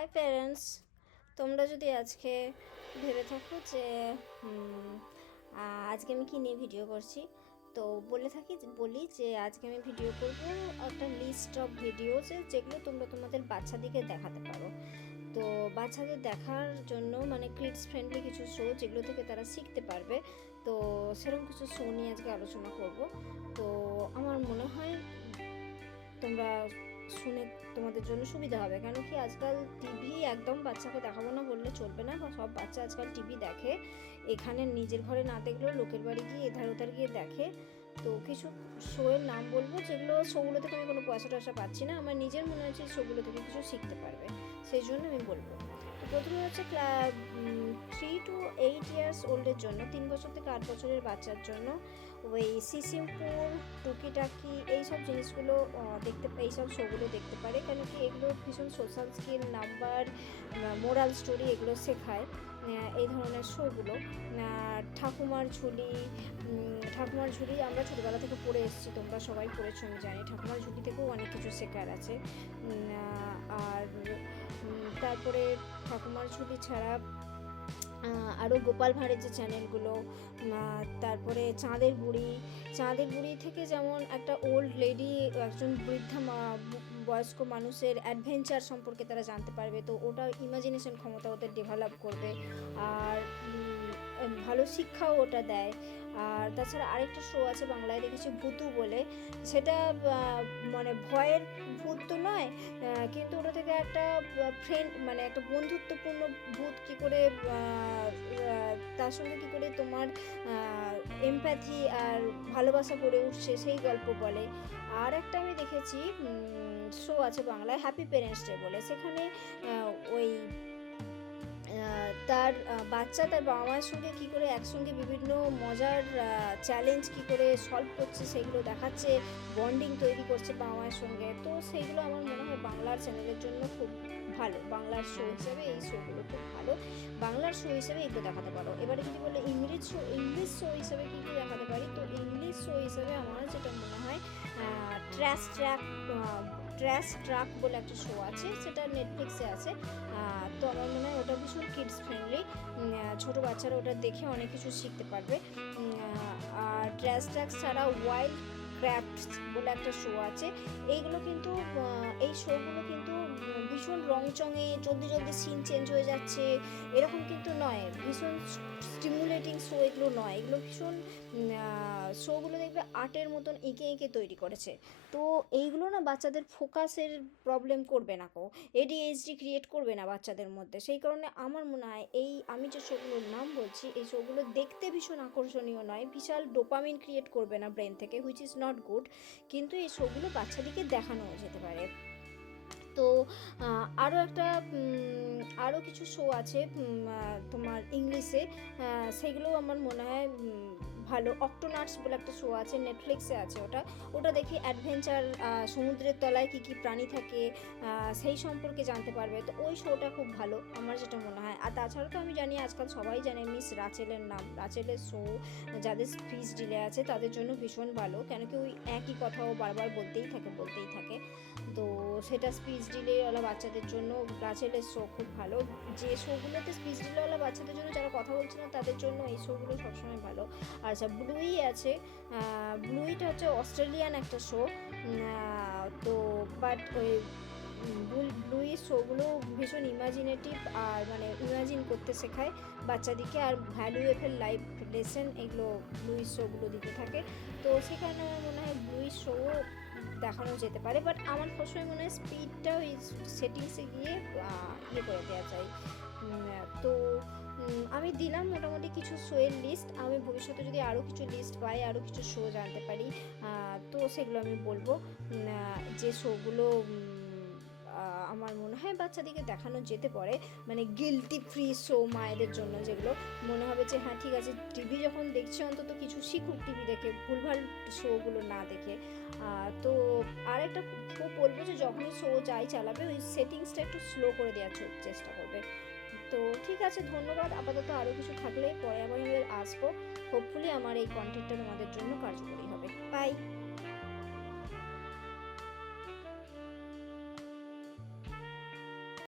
High parents, তোমরা যদি আজকে ভেবে থাকো যে আজকে আমি কী নিয়ে ভিডিও করছি, তো বলি যে আজকে আমি ভিডিও করব একটা লিস্ট অফ ভিডিওস যেগুলো তোমরা তোমাদের বাচ্চাদেরকে দেখাতে পারো। তো বাচ্চাদের দেখার জন্য মানে কিডস ফ্রেন্ডলি কিছু শো যেগুলো থেকে তারা শিখতে পারবে, তো সেরকম কিছু শো নিয়ে আজকে আলোচনা করব। তো আমার মনে হয় তোমরা শুনে তোমাদের জন্য সুবিধা হবে, কেন কি আজকাল টিভি একদম বাচ্চাকে দেখাবো না বললে চলবে না, সব বাচ্চা আজকাল টিভি দেখে, এখানে নিজের ঘরে না দেখলেও লোকের বাড়ি গিয়ে এধার ওধার গিয়ে দেখে। তো কিছু শোয়ের নাম বলবো যেগুলো শোগুলো থেকে আমি কোনো পয়সা টয়সা পাচ্ছি না, আমার নিজের মনে হচ্ছে শোগুলো থেকে কিছু শিখতে পারবে, সেই জন্য আমি বলবো। তো প্রথমে হচ্ছে 3 to 8 ইয়ার্স ওল্ডের জন্য, 3 বছর থেকে 8 বছরের বাচ্চার জন্য ওই সিসিমপুর, টুকিটাকি এইসব জিনিসগুলো এইসব শোগুলো দেখতে পারে, কেন কি এগুলো ভীষণ social skill, number, moral story এগুলো শেখায় এই ধরনের শোগুলো। ঠাকুমার ঝুলি আমরা ছোটোবেলা থেকে পড়ে এসেছি, তোমরা সবাই পড়েছো আমি জানি। ঠাকুমার ঝুলি থেকেও অনেক কিছু শেখার আছে। আর তারপরে ঠাকুমার ঝুলি ছাড়া আরও গোপাল ভাঁড়ের যে চ্যানেলগুলো, তারপরে চাঁদের বুড়ি থেকে যেমন একটা ওল্ড লেডি, একজন বৃদ্ধা বয়স্ক মানুষের অ্যাডভেঞ্চার সম্পর্কে তারা জানতে পারবে, তো ওটা ইমাজিনেশন ক্ষমতা ওদের ডেভেলপ করবে, আর ভালো শিক্ষাও ওটা দেয়। আর তাছাড়া আরেকটা শো আছে বাংলায় দেখেছি ভূতু বলে, সেটা মানে ভয়ের ভূত তো নয়, কিন্তু ওটা থেকে একটা ফ্রেন্ড মানে একটা বন্ধুত্বপূর্ণ ভূত কী করে, তার সঙ্গে কী করে তোমার এমপ্যাথি আর ভালোবাসা গড়ে উঠছে সেই গল্প বলে। আর একটা আমি দেখেছি শো আছে বাংলায় হ্যাপি প্যারেন্টস ডে বলে, সেখানে ওই তার বাচ্চা তার বাবা মায়ের সঙ্গে কী করে একসঙ্গে বিভিন্ন মজার চ্যালেঞ্জ কী করে সলভ করছে সেগুলো দেখাচ্ছে, বন্ডিং তৈরি করছে বাবা মায়ের সঙ্গে। তো সেইগুলো আমার মনে হয় বাংলার চ্যানেলের জন্য খুব ভালো, বাংলার শো হিসেবে এই শোগুলো খুব ভালো, বাংলার শো হিসেবে এগুলো দেখাতে পারো। এবারে যদি বলে ইংলিশ শো হিসেবে কী কী দেখাতে পারি, তো ইংলিশ শো হিসেবে আমার যেটা মনে হয় ট্র্যাশ ট্রাক বলে একটা শো আছে, সেটা নেটফ্লিক্সে আছে। তো আমার মনে হয় ওটা ভীষণ কিডস ফ্রেন্ডলি, ছোটো বাচ্চারা ওটা দেখে অনেক কিছু শিখতে পারবে। আর ট্র্যাশ ট্রাক ছাড়া ওয়াইল্ড ক্রাফটস বলে একটা শো আছে, এইগুলো কিন্তু এই শোগুলো কিন্তু ভীষণ রংচঙে জলদি সিন চেঞ্জ হয়ে যাচ্ছে এরকম কিন্তু নয়, ভীষণ স্টিমুলেটিং শো এগুলো নয়, এগুলো ভীষণ শোগুলো দেখবে আর্টের মতন এঁকে তৈরি করেছে। তো এইগুলো না বাচ্চাদের ফোকাসের প্রবলেম করবে না, ADHD ক্রিয়েট করবে না বাচ্চাদের মধ্যে, সেই কারণে আমার মনে হয় আমি যে শোগুলোর নাম বলছি এই শোগুলো দেখতে ভীষণ আকর্ষণীয় নয়, বিশাল ডোপামিন ক্রিয়েট করবে না ব্রেন থেকে, হুইচ ইজ নট গুড, কিন্তু এই শোগুলো বাচ্চাদেরকে দেখানো যেতে পারে। তো আরও কিছু শো আছে তোমার ইংলিশে, সেগুলো আমার মনে হয় ভালো। অক্টোনাটস বলে একটা শো আছে, নেটফ্লিক্সে আছে, ওটা দেখি অ্যাডভেঞ্চার, সমুদ্রের তলায় কী কী প্রাণী থাকে সেই সম্পর্কে জানতে পারবে, তো ওই শোটা খুব ভালো আমার যেটা মনে হয়। আর তাছাড়া তো আমি জানি আজকাল সবাই জানে মিস রাচেলের নাম, রাচেলের শো যাদের স্পিচ ডিলে আছে তাদের জন্য ভীষণ ভালো, কেন কি ওই একই কথাও বারবার বলতেই থাকে, তো সেটা স্পিচ ডিলেওয়ালা বাচ্চাদের জন্য রাচেলের শো খুব ভালো। যে শোগুলোতে স্পিচ ডিলেওয়ালা বাচ্চাদের জন্য যারা কথা বলছে না তাদের জন্য এই শোগুলো সবসময় ভালো। আচ্ছা, ব্লুই আছে, ব্লুইটা হচ্ছে অস্ট্রেলিয়ান একটা শো, তো বাট ওই ব্লুই শোগুলো ভীষণ ইমাজিনেটিভ, আর মানে ইমাজিন করতে শেখায় বাচ্চাদিকে, আর ভ্যালুয়েবল লাইফ লেসন এগুলো ব্লুই শোগুলো দিতে থাকে, তো সেখানে আমার মনে হয় ব্লুই শো দেখানো যেতে পারে। বাট আমার সবসময় মনে হয় স্পিডটা ওই সেটিংসে গিয়ে করে দেওয়া যায়। তো আমি দিলাম মোটামুটি কিছু শোয়ের লিস্ট, আমি ভবিষ্যতে যদি আরও কিছু লিস্ট পাই, আরও কিছু শো জানতে পারি, তো সেগুলো আমি বলবো, যে শোগুলো আমার মনে হয় বাচ্চাদেরকে দেখানো যেতে পারে, মানে গিলটি ফ্রি শো মায়েদের জন্য, যেগুলো মনে হবে যে হ্যাঁ ঠিক আছে, টিভি যখন দেখছে অন্তত কিছু শিখুক টিভি দেখে, ভুলভাল শোগুলো না দেখে। তো আরেকটা খুব বলবো যে যখনই শো যাই চালাবে ওই সেটিংসটা একটু স্লো করে দেওয়ার চেষ্টা করবে। তো ঠিক আছে, ধন্যবাদ। আপাতত আরও কিছু থাকলে পরে আমি আসবো, হোপফুলি আমার এই কন্টেন্টটা তোমাদের জন্য কার্যকরী হবে। বাই।